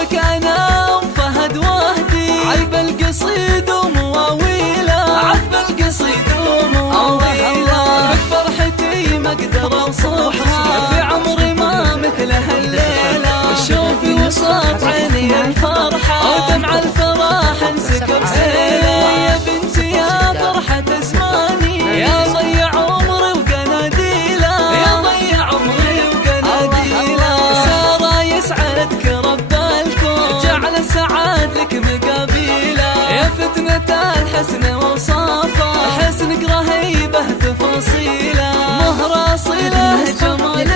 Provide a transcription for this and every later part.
حبك انا وفهد وهدي، عذب القصيد ومواويله، عذب القصيد ومواويله، بك فرحتي ما اقدر اوصفها، في عمري ما مثلها الليله، شوفي وصف عيني الفرحه، ودمع الفرح انسكب سيله، يا بنتي يا فرحه اسماني، يا ضيع عمري وقناديله، يا ضيع عمري وقناديله، سارة يسعدك رب الكون، جعل السعاد لك مقابيله، يا فتنة الحسن وصافه، حسنك رهيبه تفاصيله، مهر اصيله جمالك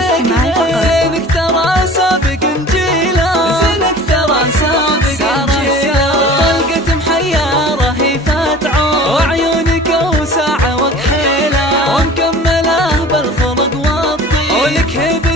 زينك ترى سابق انجيله، زينك ترى سابق انجيله، طلقة محيره هي فتعون، وعيونك اوسع وكحيله، ومكمله بالخلق والطيب، ولك هبه